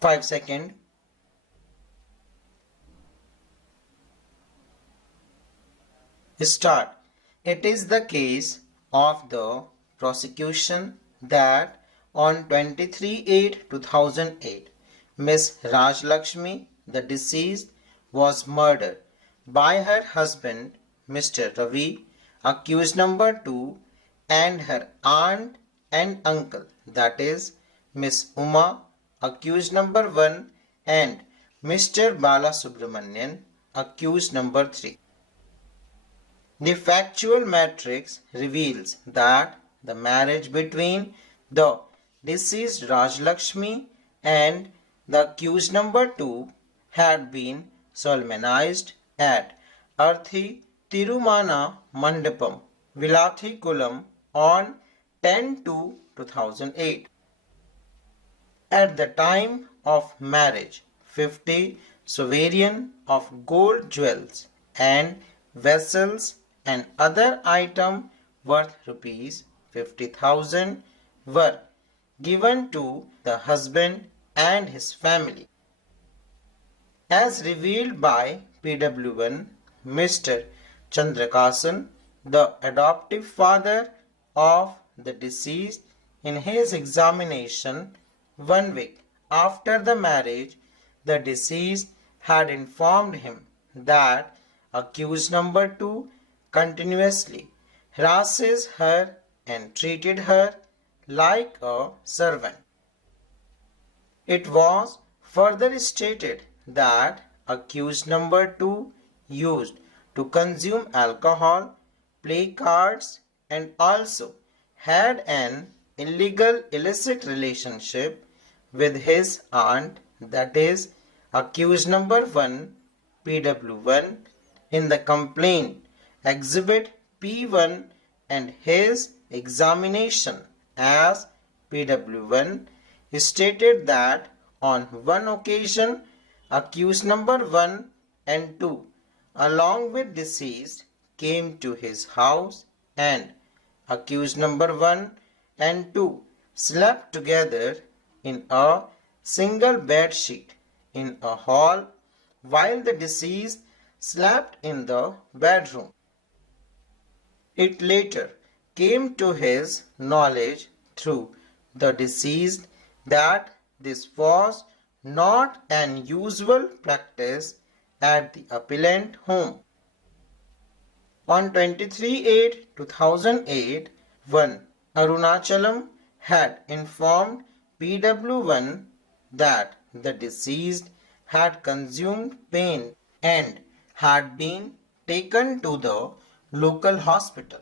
5 seconds. Start. It is the case of the prosecution that on 23/8/2008, Miss Rajlakshmi, the deceased, was murdered by her husband, Mr. Ravi, accused number 2, and her aunt and uncle, that is, Miss Uma, accused number 1, and Mr. Balasubramanian, accused number 3. The factual matrix reveals that the marriage between the deceased Rajlakshmi and the accused number 2 had been solemnized at Arthi Tirumana Mandapam, Vilathikulam on 10/2/2008. At the time of marriage, 50 sovereign of gold jewels and vessels and other item worth rupees 50,000 were given to the husband and his family. As revealed by PW1, Mr. Chandrakasan, the adoptive father of the deceased, in his examination 1 week after the marriage, the deceased had informed him that accused number 2 continuously harasses her and treated her like a servant. It was further stated that accused number 2 used to consume alcohol, play cards, and also had an illegal illicit relationship with his aunt, that is, accused number 1, PW1, in the complaint Exhibit P1, and his examination as PW1 stated that on one occasion accused number 1 and 2 along with deceased came to his house and accused number 1 and 2 slept together in a single bed sheet in a hall while the deceased slept in the bedroom. It later came to his knowledge through the deceased that this was not an usual practice at the appellant home. On 23/8/2008, one Arunachalam had informed PW1 that the deceased had consumed pain and had been taken to the local hospital.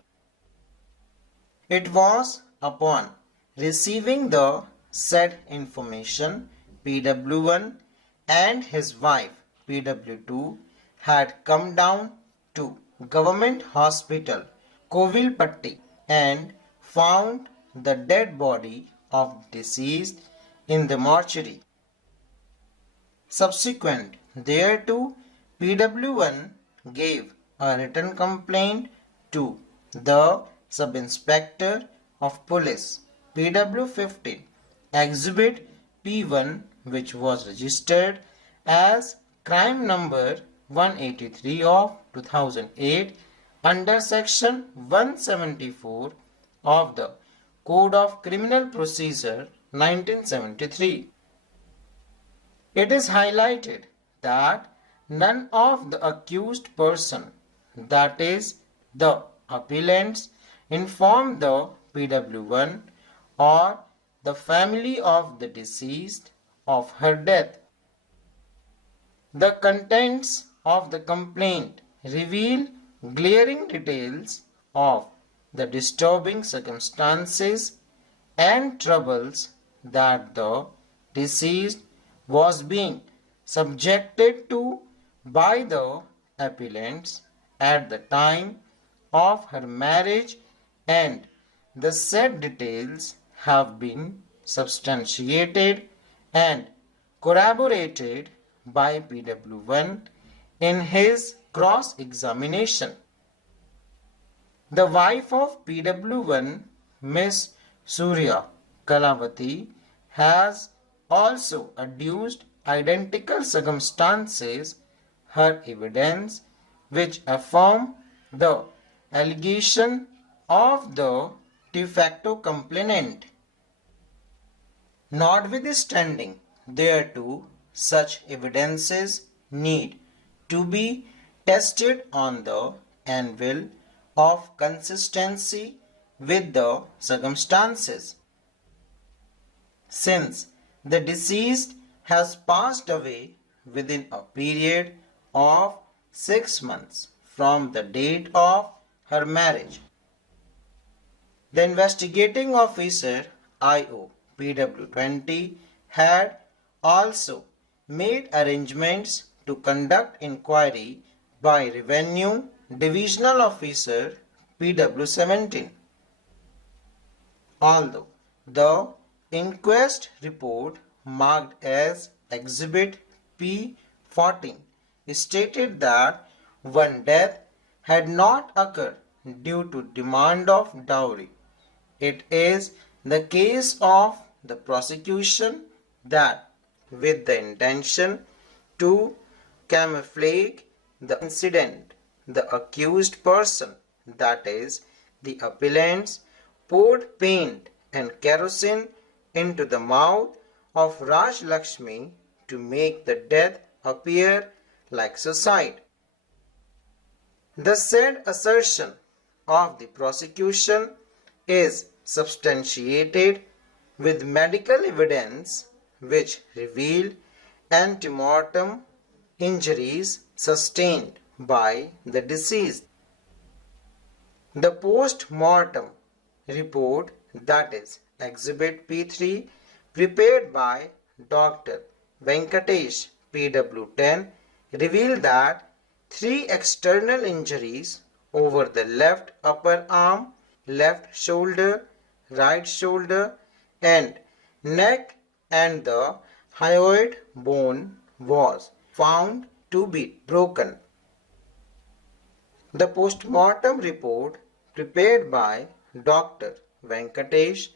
It was upon receiving the said information, PW1 and his wife PW2 had come down to Government Hospital Kovilpatti and found the dead body of deceased in the mortuary. Subsequent thereto, PW1 gave a written complaint to the Sub-Inspector of Police, PW15, Exhibit P1, which was registered as crime number 183 of 2008 under section 174 of the Code of Criminal Procedure 1973. It is highlighted that none of the accused person, that is, the appellants, informed the PW1 or the family of the deceased of her death. The contents of the complaint reveal glaring details of the disturbing circumstances and troubles that the deceased was being subjected to by the appellants at the time of her marriage, and the said details have been substantiated and corroborated by PW1 in his cross-examination. The wife of PW1, Miss Surya Kalavati, has also adduced identical circumstances, her evidence, which affirm the allegation of the de facto complainant. Notwithstanding thereto, such evidences need to be tested on the anvil of consistency with the circumstances. Since the deceased has passed away within a period of 6 months from the date of her marriage, the investigating officer IO PW20 had also made arrangements to conduct inquiry by Revenue Divisional Officer PW17. Although the inquest report marked as Exhibit P14 stated that one death had not occurred due to demand of dowry, it is the case of the prosecution that, with the intention to camouflage the incident, the accused person, that is, the appellants, poured paint and kerosene into the mouth of Raj Lakshmi to make the death appear like suicide. The said assertion of the prosecution is substantiated with medical evidence which reveal ante-mortem injuries sustained by the deceased. The post-mortem report, that is Exhibit P3, prepared by Dr. Venkatesh PW10, revealed that 3 external injuries over the left upper arm, left shoulder, right shoulder, and neck and the hyoid bone was found to be broken. The post-mortem report prepared by Dr. Venkatesh,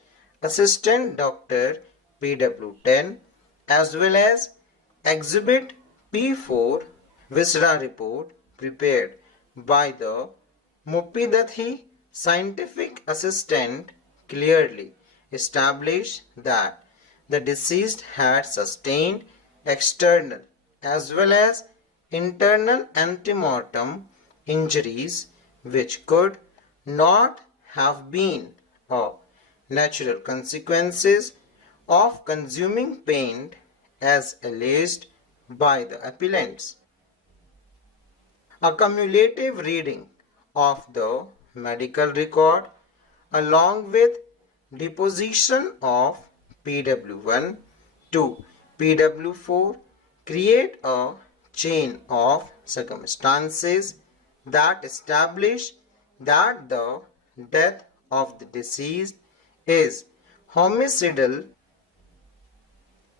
Assistant Doctor PW10, as well as Exhibit P4 Visra report prepared by the Mupidathi Scientific Assistant clearly established that the deceased had sustained external as well as internal ante-mortem injuries which could not have been of natural consequences of consuming paint as alleged by the appellants. A cumulative reading of the medical record along with deposition of PW1 to PW4 create a chain of circumstances that establish that the death of the deceased is homicidal.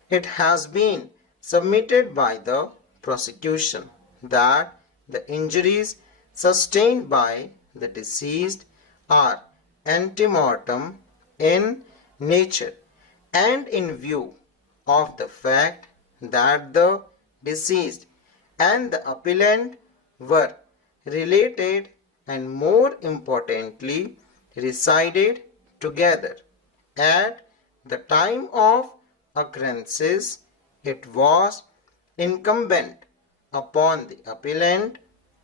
It has been submitted by the prosecution that the injuries sustained by the deceased are ante-mortem in nature, and in view of the fact that the deceased and the appellant were related and, more importantly, resided together at the time of occurrences, it was incumbent upon the appellant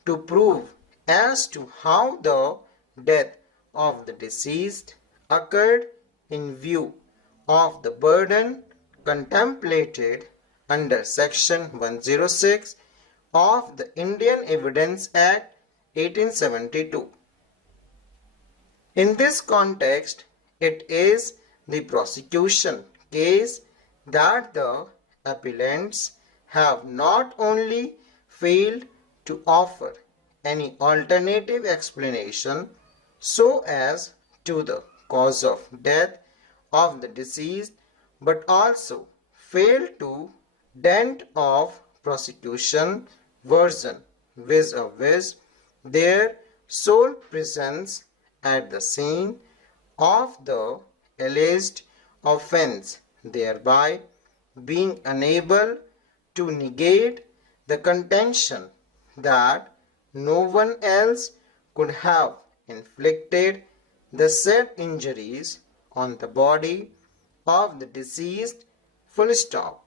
to prove as to how the death of the deceased occurred in view of the burden contemplated under Section 106 of the Indian Evidence Act 1872. In this context, it is the prosecution case that the appellants have not only failed to offer any alternative explanation so as to the cause of death of the deceased, but also failed to dent of prosecution version vis-a-vis their sole presence at the scene of the alleged offense, thereby being unable to negate the contention that no one else could have inflicted the said injuries on the body of the deceased, full stop.